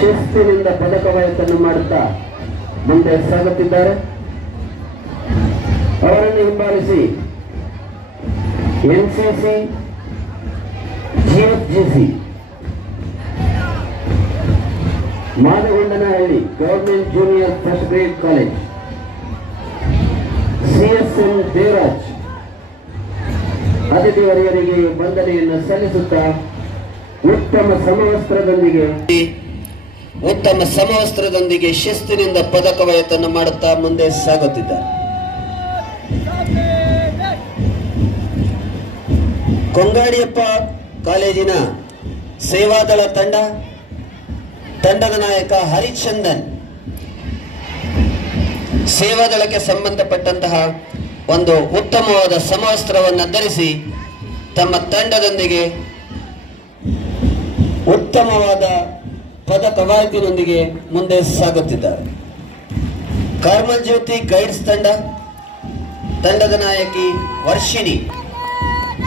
ಶಿಸ್ತಿನಿಂದ ಪದಕವಾಯತನ್ನು ಮಾಡುತ್ತಾ ಮುಂದೆ ಸಾಗುತ್ತಿದ್ದಾರೆ. ಅವರನ್ನು ಹಿಂಬಾಲಿಸಿ NCC, GFGC, Madagondanahalli government junior first grade college, CSM Devaraj ಅತಿಥಿ ವರ್ಯರಿಗೆ ವಂದನೆಯನ್ನು ಸಲ್ಲಿಸುತ್ತಾ ಉತ್ತಮ ಸಮವಸ್ತ್ರದೊಂದಿಗೆ ಶಿಸ್ತಿನಿಂದ ಪದಕವಾಯತನ್ನು ಮಾಡುತ್ತಾ ಮುಂದೆ ಸಾಗುತ್ತಿದ್ದಾರೆ. ಕೊಂಗಾಡಿಯಪ್ಪ ಕಾಲೇಜಿನ ಸೇವಾದಳ ತಂಡದ ನಾಯಕ ಹರಿಚಂದನ್ ಸೇವಾದಳಕ್ಕೆ ಸಂಬಂಧಪಟ್ಟಂತಹ ಒಂದು ಉತ್ತಮವಾದ ಸಮವಸ್ತ್ರವನ್ನು ಧರಿಸಿ ತಮ್ಮ ತಂಡದೊಂದಿಗೆ ಉತ್ತಮವಾದ ಪದ ಕವಾಯತಿನೊಂದಿಗೆ ಮುಂದೆ ಸಾಗುತ್ತಿದ್ದಾರೆ. ಕಾರ್ಮಲ್ ಜ್ಯೋತಿ ಗೈಡ್ಸ್ ತಂಡದ ನಾಯಕಿ ವರ್ಷಿಣಿ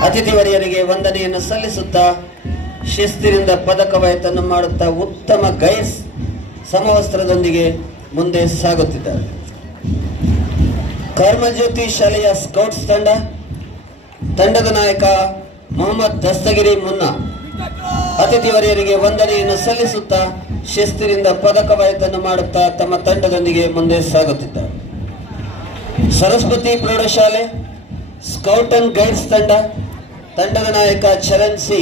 ಅತಿಥಿ ವರ್ಯರಿಗೆ ವಂದನೆಯನ್ನು ಸಲ್ಲಿಸುತ್ತಾ ಶಿಸ್ತಿನಿಂದ ಪದ ಕವಾಯತನ್ನು ಮಾಡುತ್ತಾ ಉತ್ತಮ ಗೈಡ್ಸ್ ಸಮವಸ್ತ್ರದೊಂದಿಗೆ ಮುಂದೆ ಸಾಗುತ್ತಿದ್ದಾರೆ. ಕಾರ್ಮಲ್ ಜ್ಯೋತಿ ಶಾಲೆಯ ಸ್ಕೌಟ್ಸ್ ತಂಡದ ನಾಯಕ ಮೊಹಮ್ಮದ್ ದಸ್ತಗಿರಿ ಮುನ್ನಾ ಅತಿಥಿ ವರ್ಯರಿಗೆ ವಂದನೆಯನ್ನು ಸಲ್ಲಿಸುತ್ತಾ ಶಿಸ್ತಿನಿಂದ ಪದ ಕವಾಯತನ್ನು ಮಾಡುತ್ತಾ ತಮ್ಮ ತಂಡದೊಂದಿಗೆ ಮುಂದೆ ಸಾಗುತ್ತಿದ್ದಾರೆ. ಸರಸ್ವತಿ ಪ್ರೌಢಶಾಲೆ ಸ್ಕೌಟ್ ಅಂಡ್ ಗೈಡ್ಸ್ ತಂಡದ ನಾಯಕ ಚರಣ್ ಸಿ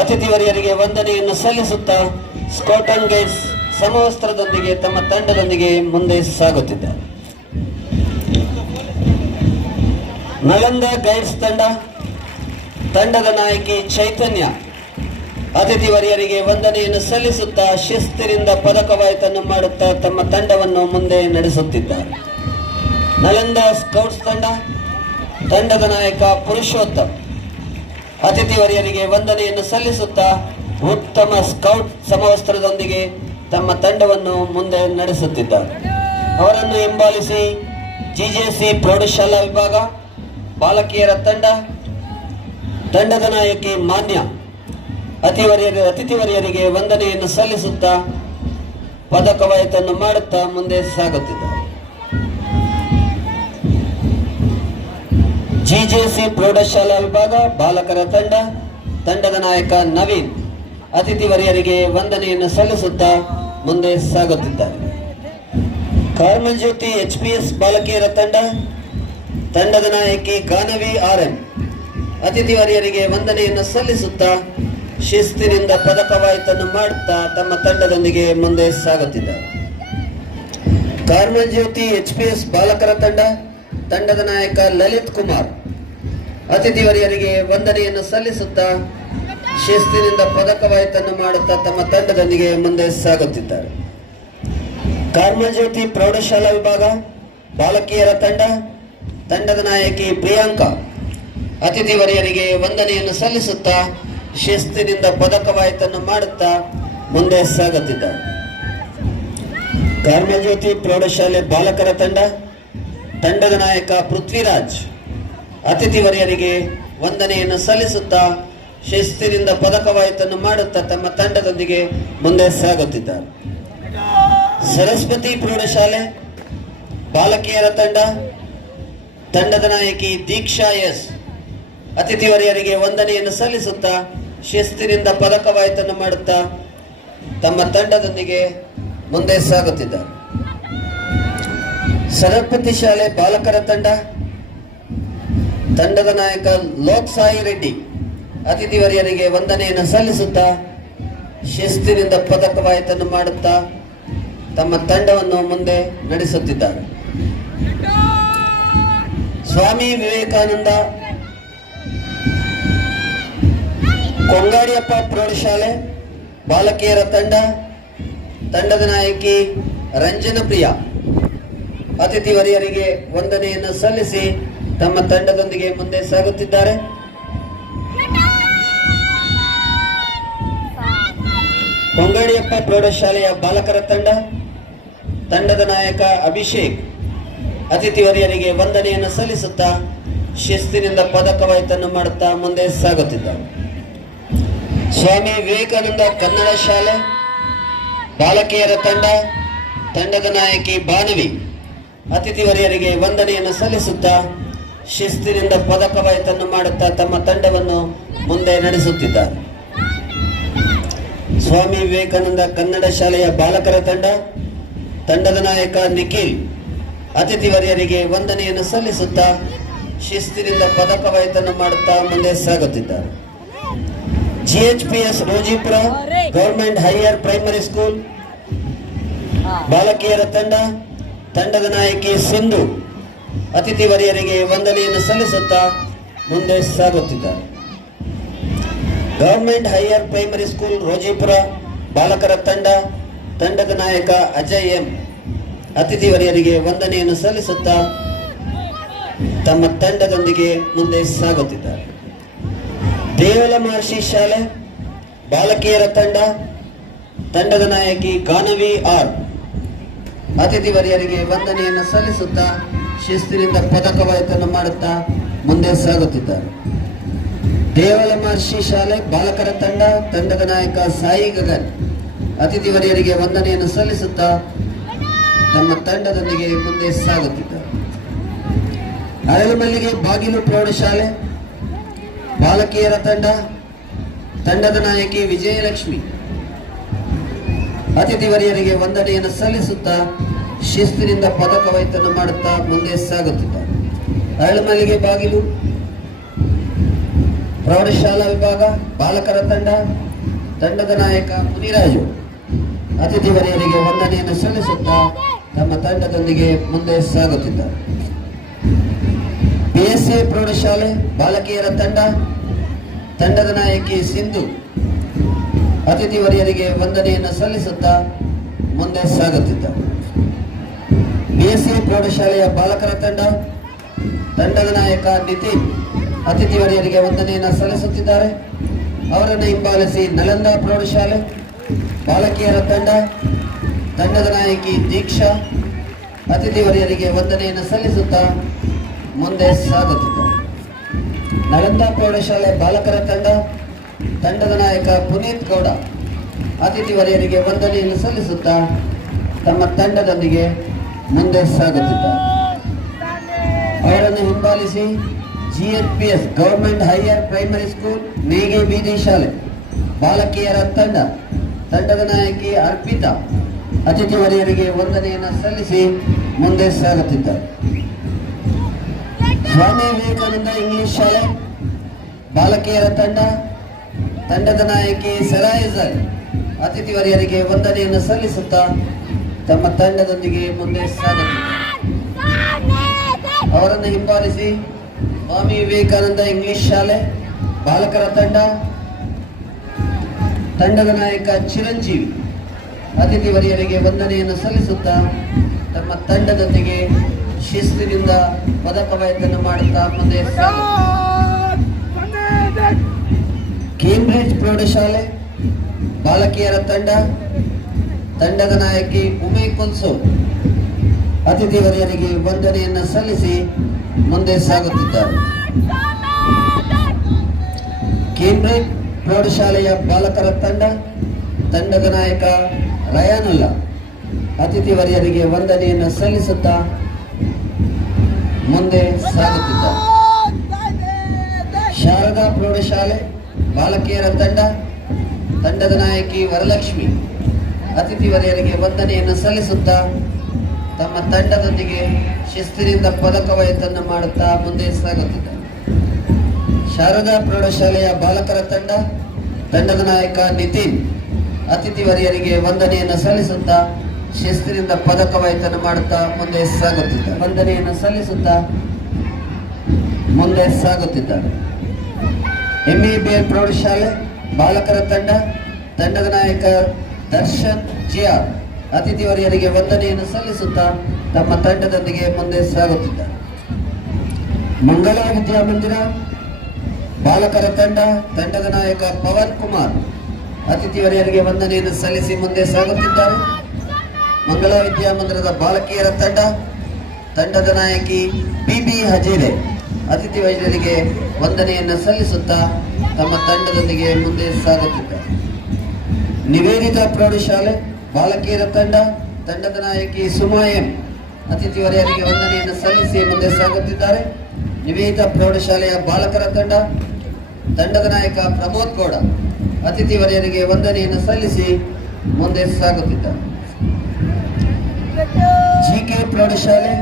ಅತಿಥಿ ವರ್ಯರಿಗೆ ವಂದನೆಯನ್ನು ಸಲ್ಲಿಸುತ್ತಾ ಸ್ಕೌಟ್ ಅಂಡ್ ಗೈಡ್ಸ್ ಸಮವಸ್ತ್ರದೊಂದಿಗೆ ತಮ್ಮ ತಂಡದೊಂದಿಗೆ ಮುಂದೆ ಸಾಗುತ್ತಿದ್ದಾರೆ. ನಳಂದ ಗೈಡ್ಸ್ ತಂಡದ ನಾಯಕಿ ಚೈತನ್ಯ ಅತಿಥಿ ವರ್ಯರಿಗೆ ವಂದನೆಯನ್ನು ಸಲ್ಲಿಸುತ್ತಾ ಶಿಸ್ತಿನಿಂದ ಪದ ಕವಾಯತನ್ನು ಮಾಡುತ್ತಾ ತಮ್ಮ ತಂಡವನ್ನು ಮುಂದೆ ನಡೆಸುತ್ತಿದ್ದಾರೆ. ನಳಂದ ಸ್ಕೌಟ್ಸ್ ತಂಡದ ನಾಯಕ ಪುರುಷೋತ್ತಮ್ ಅತಿಥಿ ವರ್ಯರಿಗೆ ವಂದನೆಯನ್ನು ಸಲ್ಲಿಸುತ್ತಾ ಉತ್ತಮ ಸ್ಕೌಟ್ ಸಮವಸ್ತ್ರದೊಂದಿಗೆ ತಮ್ಮ ತಂಡವನ್ನು ಮುಂದೆ ನಡೆಸುತ್ತಿದ್ದಾರೆ. ಅವರನ್ನು ಹಿಂಬಾಲಿಸಿ ಜಿಜೆಸಿ ಪ್ರೌಢಶಾಲಾ ವಿಭಾಗ ಬಾಲಕಿಯರ ತಂಡದ ನಾಯಕಿ ಮಾನ್ಯ ಅತಿಥಿ ವರ್ಯರಿಗೆ ವಂದನೆಯನ್ನು ಸಲ್ಲಿಸುತ್ತಾ ಪದ ಕವಾಯತನ್ನು ಮಾಡುತ್ತಾ ಮುಂದೆ ಸಾಗುತ್ತಿದ್ದಾರೆ. ಜಿಜೆಸಿ ಪ್ರೌಢಶಾಲಾ ವಿಭಾಗ ಬಾಲಕರ ತಂಡದ ನಾಯಕ ನವೀನ್ ಅತಿಥಿ ವರ್ಯರಿಗೆ ವಂದನೆಯನ್ನು ಸಲ್ಲಿಸುತ್ತಾ ಮುಂದೆ ಸಾಗುತ್ತಿದ್ದಾರೆ. ಕಾರ್ಮಲ್ ಜ್ಯೋತಿ ಎಚ್ಪಿಎಸ್ ಬಾಲಕಿಯರ ತಂಡದ ನಾಯಕಿ ಗಾನವಿ ಆರ್ಎಂ ಅತಿಥಿ ವರ್ಯರಿಗೆ ವಂದನೆಯನ್ನು ಸಲ್ಲಿಸುತ್ತಾ ಶಿಸ್ತಿನಿಂದ ಪದ ಕವಾಯತನ್ನು ಮಾಡುತ್ತಾ ತಮ್ಮ ತಂಡದೊಂದಿಗೆ ಮುಂದೆ ಸಾಗುತ್ತಿದ್ದಾರೆ. ಕಾರ್ಮಲ್ ಜ್ಯೋತಿ ಎಚ್ಪಿಎಸ್ ಬಾಲಕರ ತಂಡದ ನಾಯಕ ಲಲಿತ್ ಕುಮಾರ್ ಅತಿಥಿ ವರ್ಯರಿಗೆ ವಂದನೆಯನ್ನು ಸಲ್ಲಿಸುತ್ತಾ ಶಿಸ್ತಿನಿಂದ ಪದ ಕವಾಯತನ್ನು ಮಾಡುತ್ತಾ ತಮ್ಮ ತಂಡದೊಂದಿಗೆ ಮುಂದೆ ಸಾಗುತ್ತಿದ್ದಾರೆ. ಕಾರ್ಮಲ್ ಜ್ಯೋತಿ ಪ್ರೌಢಶಾಲಾ ವಿಭಾಗ ಬಾಲಕಿಯರ ತಂಡದ ನಾಯಕಿ ಪ್ರಿಯಾಂಕಾ ಅತಿಥಿ ವರ್ಯರಿಗೆ ವಂದನೆಯನ್ನು ಸಲ್ಲಿಸುತ್ತಾ ಶಿಸ್ತಿನಿಂದ ಪದ ಕವಾಯತನ್ನು ಮಾಡುತ್ತಾ ಮುಂದೆ ಸಾಗುತ್ತಿದ್ದಾರೆ. ಕಾರ್ಮಲ್ ಜ್ಯೋತಿ ಪ್ರೌಢಶಾಲೆ ಬಾಲಕರ ತಂಡದ ನಾಯಕ ಪೃಥ್ವಿರಾಜ್ ಅತಿಥಿ ವರ್ಯರಿಗೆ ವಂದನೆಯನ್ನು ಸಲ್ಲಿಸುತ್ತಾ ಶಿಸ್ತಿನಿಂದ ಪದ ಕವಾಯತನ್ನು ಮಾಡುತ್ತಾ ತಮ್ಮ ತಂಡದೊಂದಿಗೆ ಮುಂದೆ ಸಾಗುತ್ತಿದ್ದಾರೆ. ಸರಸ್ವತಿ ಪ್ರೌಢಶಾಲೆ ಬಾಲಕಿಯರ ತಂಡದ ನಾಯಕಿ ದೀಕ್ಷಾ ಎಸ್ ಅತಿಥಿ ವರ್ಯರಿಗೆ ವಂದನೆಯನ್ನು ಸಲ್ಲಿಸುತ್ತಾ ಶಿಸ್ತಿನಿಂದ ಪದ ಕವಾಯತನ್ನು ಮಾಡುತ್ತಾ ತಮ್ಮ ತಂಡದೊಂದಿಗೆ ಮುಂದೆ ಸಾಗುತ್ತಿದ್ದಾರೆ. ಸರಸ್ವತಿ ಶಾಲೆ ಬಾಲಕರ ತಂಡದ ನಾಯಕ ಲೋಕ್ ಸಾಯಿ ರೆಡ್ಡಿ ಅತಿಥಿ ವರ್ಯರಿಗೆ ವಂದನೆಯನ್ನು ಸಲ್ಲಿಸುತ್ತಾ ಶಿಸ್ತಿನಿಂದ ಪದ ಕವಾಯತನ್ನು ಮಾಡುತ್ತಾ ತಮ್ಮ ತಂಡವನ್ನು ಮುಂದೆ ನಡೆಸುತ್ತಿದ್ದಾರೆ. ಸ್ವಾಮಿ ವಿವೇಕಾನಂದ ಕೊಂಗಾಡಿಯಪ್ಪ ಪ್ರೌಢಶಾಲೆ ಬಾಲಕಿಯರ ತಂಡದ ನಾಯಕಿ ರಂಜನ ಪ್ರಿಯಾ ಅತಿಥಿ ವರ್ಯರಿಗೆ ವಂದನೆಯನ್ನು ಸಲ್ಲಿಸಿ ತಮ್ಮ ತಂಡದೊಂದಿಗೆ ಮುಂದೆ ಸಾಗುತ್ತಿದ್ದಾರೆ. ಕೊಂಗಾಡಿಯಪ್ಪ ಪ್ರೌಢಶಾಲೆಯ ಬಾಲಕರ ತಂಡದ ನಾಯಕ ಅಭಿಷೇಕ್ ಅತಿಥಿ ವರ್ಯರಿಗೆ ವಂದನೆಯನ್ನು ಸಲ್ಲಿಸುತ್ತಾ ಶಿಸ್ತಿನಿಂದ ಪದ ಕವಾಯತನ್ನು ಮಾಡುತ್ತಾ ಮುಂದೆ ಸಾಗುತ್ತಿದ್ದಾರೆ. ಸ್ವಾಮಿ ವಿವೇಕಾನಂದ ಕನ್ನಡ ಶಾಲೆ ಬಾಲಕಿಯರ ತಂಡದ ನಾಯಕಿ ಬಾನವಿ ಅತಿಥಿ ವರಿಯರಿಗೆ ವಂದನೆಯನ್ನು ಸಲ್ಲಿಸುತ್ತಾ ಶಿಸ್ತಿನಿಂದ ಪದಕವಾಯಿತನ್ನು ಮಾಡುತ್ತಾ ತಮ್ಮ ತಂಡವನ್ನು ಮುಂದೆ ನಡೆಸುತ್ತಿದ್ದಾರೆ. ಸ್ವಾಮಿ ವಿವೇಕಾನಂದ ಕನ್ನಡ ಶಾಲೆಯ ಬಾಲಕರ ತಂಡದ ನಾಯಕ ನಿಖಿಲ್ ಅತಿಥಿ ವರಿಯರಿಗೆ ವಂದನೆಯನ್ನು ಸಲ್ಲಿಸುತ್ತಾ ಶಿಸ್ತಿನಿಂದ ಪದಕವಾಯಿತನ್ನು ಮಾಡುತ್ತಾ ಮುಂದೆ ಸಾಗುತ್ತಿದ್ದಾರೆ. GHPS Rojipura government higher primary school ಬಾಲಕಿಯರ ತಂಡದ ನಾಯಕಿ ಸಿಂಧು ಅತಿಥಿ ವರಿಯರಿಗೆ ವಂದನೆಯನ್ನು ಸಲ್ಲಿಸುತ್ತಾ ಮುಂದೆ ಸಾಗುತ್ತಿದ್ದಾರೆ. Government higher primary school Rojipura ಬಾಲಕರ ತಂಡದ ನಾಯಕ ಅಜಯ್ ಎಂ ಅತಿಥಿ ವರಿಯರಿಗೆ ವಂದನೆಯನ್ನು ಸಲ್ಲಿಸುತ್ತಾ ತಮ್ಮ ತಂಡದೊಂದಿಗೆ ಮುಂದೆ ಸಾಗುತ್ತಿದ್ದಾರೆ. ದೇವಲ ಮಹರ್ಷಿ ಶಾಲೆ ಬಾಲಕಿಯರ ತಂಡದ ನಾಯಕಿ ಗಾನವಿ ಆರ್ ಅತಿಥಿ ವರಿಯರಿಗೆ ವಂದನೆಯನ್ನು ಸಲ್ಲಿಸುತ್ತಾ ಶಿಸ್ತಿನಿಂದ ಪದಕವಾಯಿತನ್ನು ಮಾಡುತ್ತಾ ಮುಂದೆ ಸಾಗುತ್ತಿದ್ದಾರೆ. ದೇವಲ ಮಹರ್ಷಿ ಶಾಲೆ ಬಾಲಕರ ತಂಡದ ನಾಯಕ ಸಾಯಿ ಗಗನ್ ಅತಿಥಿ ವರಿಯರಿಗೆ ವಂದನೆಯನ್ನು ಸಲ್ಲಿಸುತ್ತಾ ತಮ್ಮ ತಂಡದೊಂದಿಗೆ ಮುಂದೆ ಸಾಗುತ್ತಿದ್ದಾರೆ. ಅರಳುಮಲ್ಲಿಗೆ ಬಾಗಿಲು ಪ್ರೌಢಶಾಲೆ ಬಾಲಕಿಯರ ತಂಡದ ನಾಯಕಿ ವಿಜಯಲಕ್ಷ್ಮಿ ಅತಿಥಿ ವರಿಯರಿಗೆ ವಂದನೆಯನ್ನು ಸಲ್ಲಿಸುತ್ತಾ ಶಿಸ್ತಿನಿಂದ ಪದಕವಾಯಿತನ್ನು ಮಾಡುತ್ತಾ ಮುಂದೆ ಸಾಗುತ್ತಿದ್ದಾರೆ. ಅರಳುಮಲ್ಲಿಗೆ ಬಾಗಿಲು ಪ್ರೌಢಶಾಲಾ ವಿಭಾಗ ಬಾಲಕರ ತಂಡದ ನಾಯಕ ಮುನಿರಾಜು ಅತಿಥಿ ವರಿಯರಿಗೆ ವಂದನೆಯನ್ನು ಸಲ್ಲಿಸುತ್ತಾ ತಮ್ಮ ತಂಡದೊಂದಿಗೆ ಮುಂದೆ ಸಾಗುತ್ತಿದ್ದಾರೆ. PSA ಪ್ರೌಢಶಾಲೆ ಬಾಲಕಿಯರ ತಂಡದ ನಾಯಕಿ ಸಿಂಧು ಅತಿಥಿ ವರಿಯರಿಗೆ ವಂದನೆಯನ್ನು ಸಲ್ಲಿಸುತ್ತಾ ಮುಂದೆ ಸಾಗುತ್ತಿದ್ದಾರೆ. PSA ಪ್ರೌಢಶಾಲೆಯ ಬಾಲಕರ ತಂಡದ ನಾಯಕ ನಿತಿನ್ ಅತಿಥಿ ವರಿಯರಿಗೆ ವಂದನೆಯನ್ನು ಸಲ್ಲಿಸುತ್ತಿದ್ದಾರೆ. ಅವರನ್ನು ಹಿಂಬಾಲಿಸಿ ನಲಂದಾ ಪ್ರೌಢಶಾಲೆ ಬಾಲಕಿಯರ ತಂಡದ ನಾಯಕಿ ದೀಕ್ಷಾ ಅತಿಥಿ ವರಿಯರಿಗೆ ವಂದನೆಯನ್ನು ಸಲ್ಲಿಸುತ್ತಾ ಮುಂದೆ ಸಾಗುತ್ತಿದ್ದಾರೆ. ನಳಂದಾ ಪ್ರೌಢಶಾಲೆ ಬಾಲಕರ ತಂಡದ ನಾಯಕ ಪುನೀತ್ ಗೌಡ ಅತಿಥಿ ವರಿಯರಿಗೆ ವಂದನೆಯನ್ನು ಸಲ್ಲಿಸುತ್ತಾ ತಮ್ಮ ತಂಡದೊಂದಿಗೆ ಮುಂದೆ ಸಾಗುತ್ತಿದ್ದಾರೆ. ಅವರನ್ನು ಹಿಂಬಾಲಿಸಿ GHPS government higher primary school ನೇಗೆ ಬೀದಿ ಶಾಲೆ ಬಾಲಕಿಯರ ತಂಡದ ನಾಯಕಿ ಅರ್ಪಿತಾ ಅತಿಥಿ ವರಿಯರಿಗೆ ವಂದನೆಯನ್ನು ಸಲ್ಲಿಸಿ ಮುಂದೆ ಸಾಗುತ್ತಿದ್ದಾರೆ. ಸ್ವಾಮಿ ವಿವೇಕಾನಂದ ಇಂಗ್ಲಿಷ್ ಶಾಲೆ ಬಾಲಕಿಯರ ತಂಡದ ನಾಯಕಿ ಸರಾಯಿಜರ್ ಅತಿಥಿ ವರಿಯರಿಗೆ ವಂದನೆಯನ್ನು ಸಲ್ಲಿಸುತ್ತಾ ತಮ್ಮ ತಂಡದೊಂದಿಗೆ ಮುಂದೆ ಸಾಗುತ್ತಿದ್ದಾರೆ. ಅವರನ್ನು ಹಿಂಬಾಲಿಸಿ ಸ್ವಾಮಿ ವಿವೇಕಾನಂದ ಇಂಗ್ಲಿಷ್ ಶಾಲೆ ಬಾಲಕರ ತಂಡದ ನಾಯಕ ಚಿರಂಜೀವಿ ಅತಿಥಿ ವರಿಯರಿಗೆ ವಂದನೆಯನ್ನು ಸಲ್ಲಿಸುತ್ತಾ ತಮ್ಮ ತಂಡದೊಂದಿಗೆ ಶಿಸ್ತಿನಿಂದ ಪದಕವಾಯಿತನ್ನು ಮಾಡುತ್ತಾ ಮುಂದೆ ಕೇಂಬ್ರಿಡ್ಜ್ ಪ್ರೌಢಶಾಲೆ ಬಾಲಕಿಯರ ತಂಡದ ನಾಯಕಿ ಉಮೆ ಕುಲ್ಸು ಅತಿಥಿ ವರಿಯರಿಗೆ ವಂದನೆಯನ್ನು ಸಲ್ಲಿಸಿ ಮುಂದೆ ಸಾಗುತ್ತಿದ್ದಾರೆ. ಕೇಂಬ್ರಿಡ್ಜ್ ಪ್ರೌಢಶಾಲೆಯ ಬಾಲಕರ ತಂಡದ ನಾಯಕ ರಯಾನುಲ್ಲಾ ಅತಿಥಿ ವರಿಯರಿಗೆ ವಂದನೆಯನ್ನು ಸಲ್ಲಿಸುತ್ತಾ ಮುಂದೆ ಸಾಗುತ್ತಿದ್ದಾರೆ. ಶಾರದಾ ಪ್ರೌಢಶಾಲೆ ಬಾಲಕಿಯರ ತಂಡದ ನಾಯಕಿ ವರಲಕ್ಷ್ಮಿ ಅತಿಥಿ ವರಿಯರಿಗೆ ವಂದನೆಯನ್ನು ಸಲ್ಲಿಸುತ್ತಾ ತಮ್ಮ ತಂಡದೊಂದಿಗೆ ಶಿಸ್ತಿನಿಂದ ಪದಕವಾಯಿತನ್ನು ಮಾಡುತ್ತಾ ಮುಂದೆ ಸಾಗುತ್ತಿದ್ದಾರೆ. ಶಾರದಾ ಪ್ರೌಢಶಾಲೆಯ ಬಾಲಕರ ತಂಡದ ನಾಯಕ ನಿತಿನ್ ಅತಿಥಿ ವರಿಯರಿಗೆ ವಂದನೆಯನ್ನು ಸಲ್ಲಿಸುತ್ತಾ ಶಿಸ್ತಿನಿಂದ ಪದಕವಾಯಿತನ್ನು ಮಾಡುತ್ತಾ ಮುಂದೆ ಸಾಗುತ್ತಿದ್ದಾರೆ. ವಂದನೆಯನ್ನು ಸಲ್ಲಿಸುತ್ತಾ ಮುಂದೆ ಸಾಗುತ್ತಿದ್ದಾರೆ. MEBL ಪ್ರೌಢಶಾಲೆ ಬಾಲಕರ ತಂಡದ ನಾಯಕ ದರ್ಶನ್ ಜಿಆರ್ ಅತಿಥಿ ವರಿಯರಿಗೆ ವಂದನೆಯನ್ನು ಸಲ್ಲಿಸುತ್ತಾ ತಮ್ಮ ತಂಡದೊಂದಿಗೆ ಮುಂದೆ ಸಾಗುತ್ತಿದ್ದಾರೆ. ಮಂಗಲ ವಿದ್ಯಾಮಂದಿರ ಬಾಲಕರ ತಂಡದ ನಾಯಕ ಪವನ್ ಕುಮಾರ್ ಅತಿಥಿ ವರಿಯರಿಗೆ ವಂದನೆಯನ್ನು ಸಲ್ಲಿಸಿ ಮುಂದೆ ಸಾಗುತ್ತಿದ್ದಾರೆ. ಮಂಗಲ ವಿದ್ಯಾಮಂದಿರದ ಬಾಲಕಿಯರ ತಂಡದ ನಾಯಕಿ BB ಹಜೇರೆ ಅತಿಥಿ ವೈದ್ಯರಿಗೆ ವಂದನೆಯನ್ನು ಸಲ್ಲಿಸುತ್ತಾ ತಮ್ಮ ತಂಡದೊಂದಿಗೆ ಮುಂದೆ ಸಾಗುತ್ತಿದ್ದಾರೆ. ನಿವೇದಿತಾ ಪ್ರೌಢಶಾಲೆ ಬಾಲಕಿಯರ ತಂಡದ ನಾಯಕಿ ಸುಮಾ ಎಂ ಅತಿಥಿ ವರಿಯರಿಗೆ ವಂದನೆಯನ್ನು ಸಲ್ಲಿಸಿ ಮುಂದೆ ಸಾಗುತ್ತಿದ್ದಾರೆ. ನಿವೇದಿತ ಪ್ರೌಢಶಾಲೆಯ ಬಾಲಕರ ತಂಡದ ನಾಯಕ ಪ್ರಮೋದ್ ಗೌಡ ಅತಿಥಿ ವರಿಯರಿಗೆ ವಂದನೆಯನ್ನು ಸಲ್ಲಿಸಿ ಮುಂದೆ ಸಾಗುತ್ತಿದ್ದಾರೆ. ಜಿಕೆ ಪ್ರೌಢಶಾಲೆ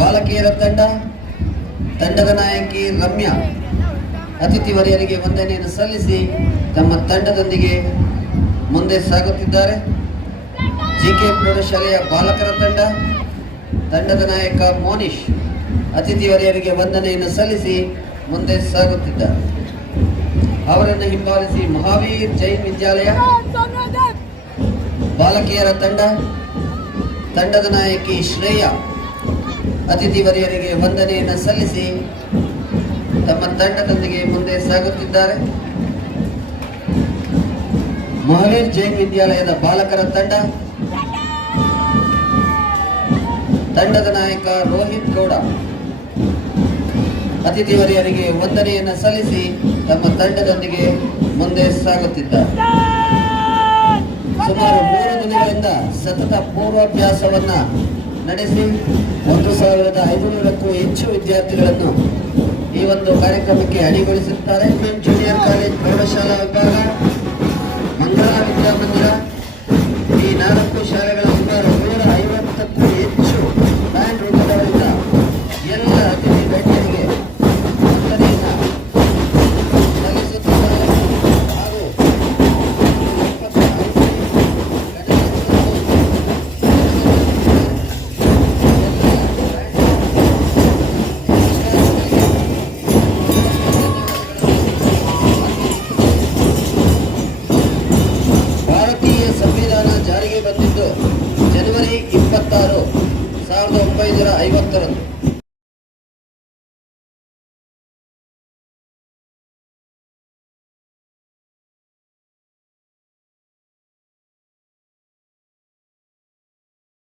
ಬಾಲಕಿಯರ ತಂಡದ ನಾಯಕಿ ರಮ್ಯಾ ಅತಿಥಿ ವರಿಯರಿಗೆ ವಂದನೆಯನ್ನು ಸಲ್ಲಿಸಿ ತಮ್ಮ ತಂಡದೊಂದಿಗೆ ಮುಂದೆ ಸಾಗುತ್ತಿದ್ದಾರೆ. ಜಿಕೆ ಪ್ರೌಢಶಾಲೆಯ ಬಾಲಕರ ತಂಡದ ನಾಯಕ ಮೋನಿಶ್ ಅತಿಥಿ ವರಿಯರಿಗೆ ವಂದನೆಯನ್ನು ಸಲ್ಲಿಸಿ ಮುಂದೆ ಸಾಗುತ್ತಿದ್ದಾರೆ. ಅವರನ್ನು ಹಿಂಬಾಲಿಸಿ ಮಹಾವೀರ್ ಜೈನ್ ವಿದ್ಯಾಲಯ ಬಾಲಕಿಯರ ತಂಡದ ನಾಯಕಿ ಶ್ರೇಯಾ ಅತಿಥಿ ವರಿಯರಿಗೆ ವಂದನೆಯನ್ನು ಸಲ್ಲಿಸಿ ತಮ್ಮ ತಂಡದೊಂದಿಗೆ ಮುಂದೆ ಸಾಗುತ್ತಿದ್ದಾರೆ. ಮಹಾವೀರ್ ಜೈನ್ ವಿದ್ಯಾಲಯದ ಬಾಲಕರ ತಂಡದ ನಾಯಕ ರೋಹಿತ್ ಗೌಡ ಅತಿಥಿ ವರಿಯರಿಗೆ ವಂದನೆಯನ್ನು ಸಲ್ಲಿಸಿ ತಮ್ಮ ತಂಡದೊಂದಿಗೆ ಮುಂದೆ ಸಾಗುತ್ತಿದ್ದಾರೆ. ಸುಮಾರು 3 ದಿನಗಳಿಂದ ಸತತ ಪೂರ್ವಾಭ್ಯಾಸವನ್ನ ನಡೆಸಿ 1500ಕ್ಕೂ ಹೆಚ್ಚು ವಿದ್ಯಾರ್ಥಿಗಳನ್ನು ಈ ಒಂದು ಕಾರ್ಯಕ್ರಮಕ್ಕೆ ಅಣಿಗೊಳಿಸುತ್ತಾರೆ. ಜೂನಿಯರ್ ಕಾಲೇಜ್ ಪ್ರೌಢಶಾಲಾ ವಿಭಾಗ, ಮಂಗಳ ವಿದ್ಯಾಮಂದಿರ, ಈ 4 ಶಾಲೆಗಳ ಸುಮಾರು 150ಕ್ಕೂ ಹೆಚ್ಚು ಬ್ಯಾಂಡ್ ವೃಂದದವರಿಂದ ಎಲ್ಲ ಅತಿಥಿ ಗಣ್ಯರಿಗೆ ವಂದನೆಯನ್ನು ಸಲ್ಲಿಸುತ್ತಿದ್ದಾರೆ. ಹಾಗೂ ಭಾರತೀಯ ಸಂವಿಧಾನ ಜಾರಿಗೆ ಬಂದಿದ್ದು ಜನವರಿ 26, 1950ರಂದು.